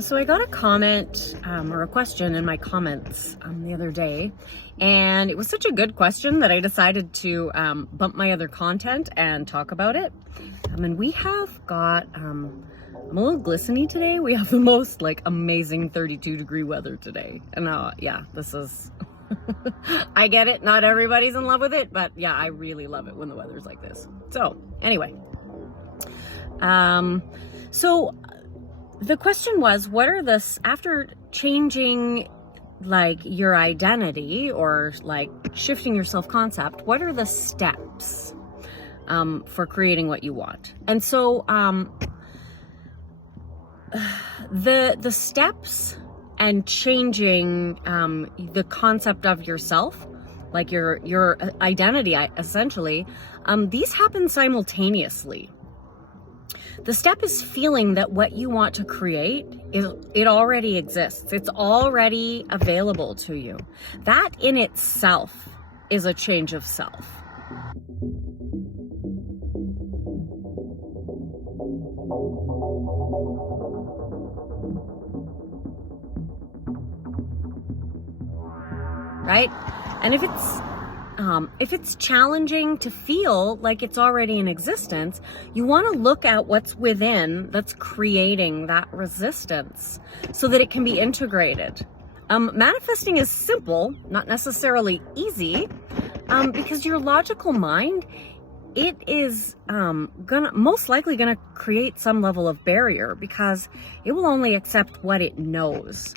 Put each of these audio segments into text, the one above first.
So I got a comment or a question in my comments the other day, and it was such a good question that I decided to bump my other content and talk about it. And we have got, I'm a little glistening today. We have the most amazing 32-degree weather today. And yeah, this is, I get it. Not everybody's in love with it, but yeah, I really love it when the weather's like this. So anyway, so the question was, what are after changing your identity or shifting your self-concept, what are the steps for creating what you want? And so the steps and changing the concept of yourself, your identity essentially, these happen simultaneously. The step is feeling that what you want to create it already exists. It's already available to you. That in itself is a change of self. Right? And if it's challenging to feel like it's already in existence, you want to look at what's within that's creating that resistance so that it can be integrated. Manifesting is simple, not necessarily easy, because your logical mind, it is most likely gonna create some level of barrier because it will only accept what it knows.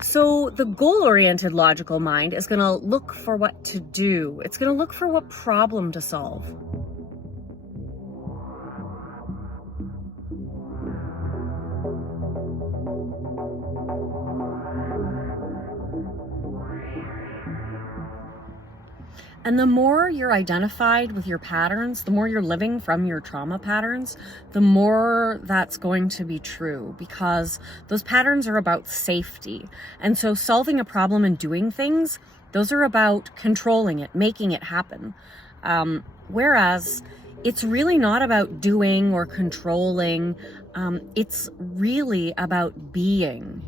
So the goal-oriented logical mind is going to look for what to do. It's going to look for what problem to solve. And the more you're identified with your patterns, the more you're living from your trauma patterns, the more that's going to be true, because those patterns are about safety. And so solving a problem and doing things, those are about controlling it, making it happen. Whereas it's really not about doing or controlling. It's really about being.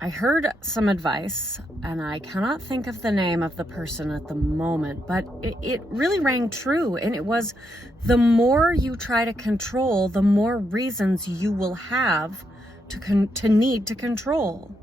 I heard some advice, and I cannot think of the name of the person at the moment, but it really rang true. And it was, the more you try to control, the more reasons you will have to need to control.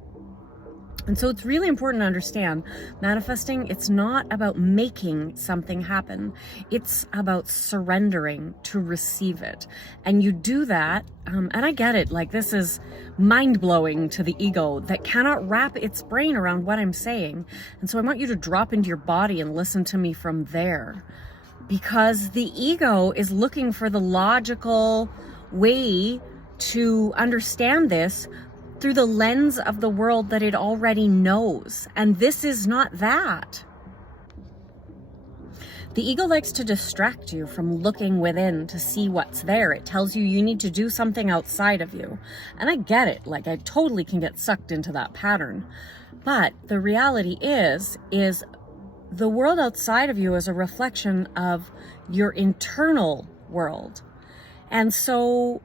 And so it's really important to understand, manifesting, it's not about making something happen. It's about surrendering to receive it. And you do that, and I get it, this is mind-blowing to the ego that cannot wrap its brain around what I'm saying. And so I want you to drop into your body and listen to me from there. Because the ego is looking for the logical way to understand this through the lens of the world that it already knows. And this is not that. The ego likes to distract you from looking within to see what's there. It tells you you need to do something outside of you. And I get it. I totally can get sucked into that pattern. But the reality is the world outside of you is a reflection of your internal world. And so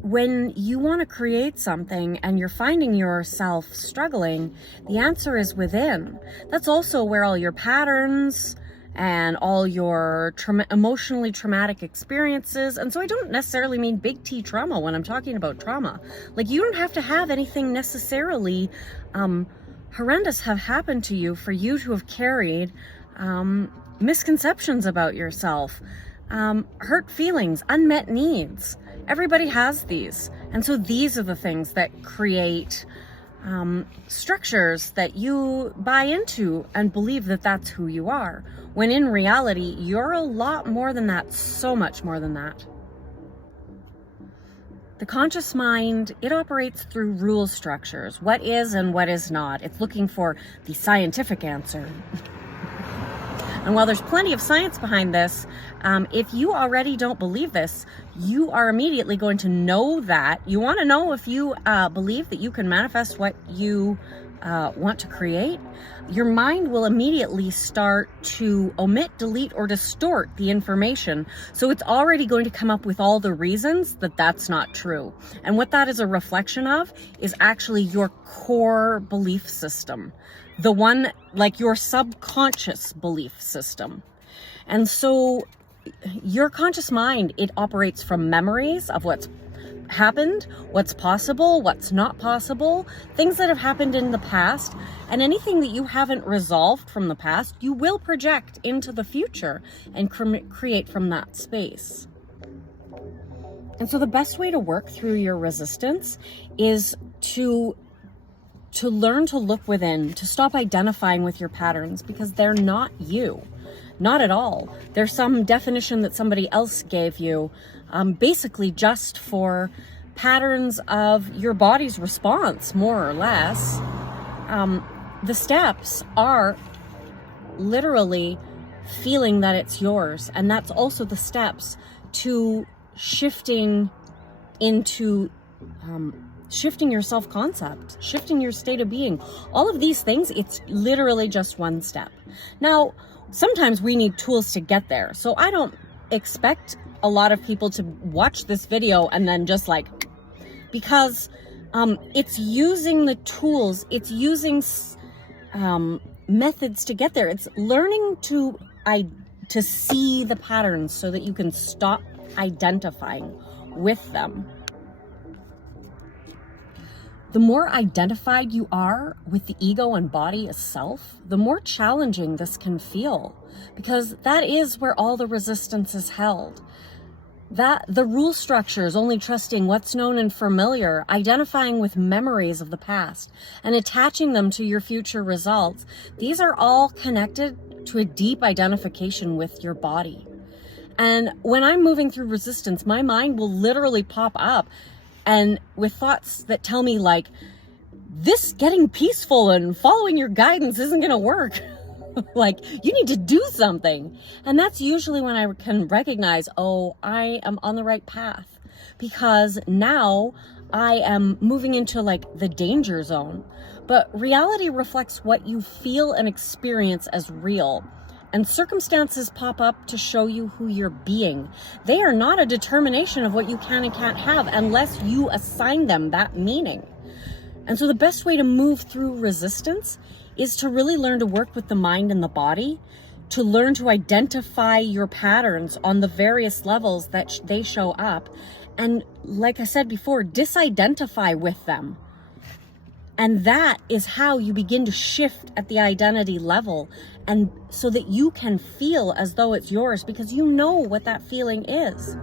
when you want to create something and you're finding yourself struggling, the answer is within. That's also where all your patterns and all your emotionally traumatic experiences, and so I don't necessarily mean big T trauma when I'm talking about trauma. You don't have to have anything necessarily horrendous have happened to you for you to have carried misconceptions about yourself, hurt feelings, unmet needs. Everybody has these. And so these are the things that create structures that you buy into and believe that that's who you are. When in reality, you're a lot more than that, so much more than that. The conscious mind, it operates through rule structures. What is and what is not. It's looking for the scientific answer. And while there's plenty of science behind this, if you already don't believe this, you are immediately going to know that. You want to know if you believe that you can manifest what you want to create. Your mind will immediately start to omit, delete, or distort the information. So it's already going to come up with all the reasons that that's not true. And what that is a reflection of is actually your core belief system. The one, like your subconscious belief system. And so your conscious mind, it operates from memories of what's happened, what's possible, what's not possible, things that have happened in the past, and anything that you haven't resolved from the past, you will project into the future and create from that space. And so the best way to work through your resistance is to learn to look within, to stop identifying with your patterns, because they're not you. Not at all. There's some definition that somebody else gave you, basically just for patterns of your body's response, more or less. The steps are literally feeling that it's yours. And that's also the steps to shifting into shifting your self-concept, shifting your state of being. All of these things, it's literally just one step. Now, sometimes we need tools to get there. So I don't expect a lot of people to watch this video and then just like, because it's using the tools, it's using methods to get there. It's learning to see the patterns so that you can stop identifying with them. The more identified you are with the ego and body as self, the more challenging this can feel, because that is where all the resistance is held. That the rule structures, only trusting what's known and familiar, identifying with memories of the past, and attaching them to your future results, these are all connected to a deep identification with your body. And when I'm moving through resistance, my mind will literally pop up and with thoughts that tell me like, this getting peaceful and following your guidance isn't going to work. Like, you need to do something. And that's usually when I can recognize, oh, I am on the right path, because now I am moving into like the danger zone. But reality reflects what you feel and experience as real. And circumstances pop up to show you who you're being. They are not a determination of what you can and can't have unless you assign them that meaning. And so the best way to move through resistance is to really learn to work with the mind and the body, to learn to identify your patterns on the various levels that they show up. And like I said before, disidentify with them. And that is how you begin to shift at the identity level, and so that you can feel as though it's yours, because you know what that feeling is.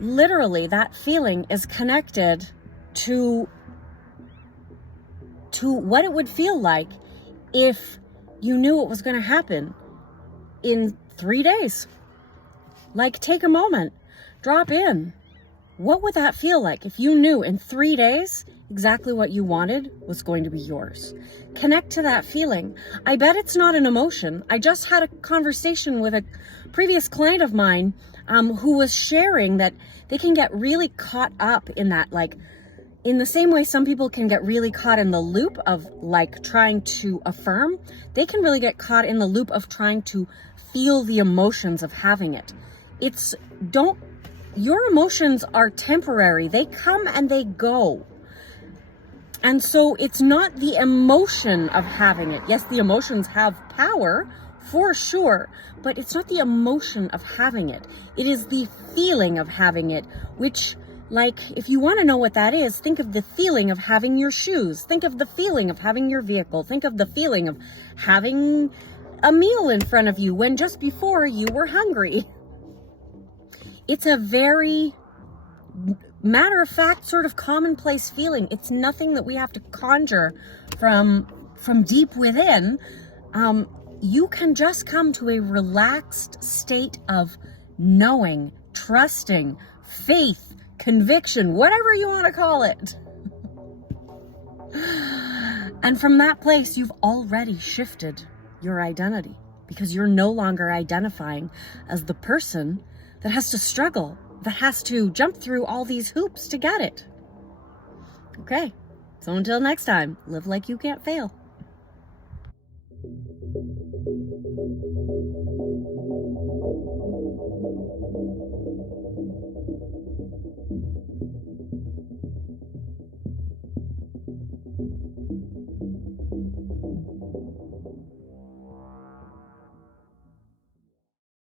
Literally, that feeling is connected to what it would feel like if you knew what was going to happen in 3 days. Like, take a moment, drop in. What would that feel like if you knew in 3 days exactly what you wanted was going to be yours? Connect to that feeling. I bet it's not an emotion. I just had a conversation with a previous client of mine who was sharing that they can get really caught up in that, like, in the same way some people can get really caught in the loop of like trying to affirm, they can really get caught in the loop of trying to feel the emotions of having it. Your emotions are temporary. They come and they go. And so it's not the emotion of having it. Yes, the emotions have power for sure, but it's not the emotion of having it. It is the feeling of having it, which, like, if you want to know what that is, think of the feeling of having your shoes. Think of the feeling of having your vehicle. Think of the feeling of having a meal in front of you when just before you were hungry. It's a very matter of fact, sort of commonplace feeling. It's nothing that we have to conjure from deep within. You can just come to a relaxed state of knowing, trusting, faith, conviction, whatever you want to call it. And from that place, you've already shifted your identity, because you're no longer identifying as the person that has to struggle, that has to jump through all these hoops to get it. Okay, so until next time, live like you can't fail.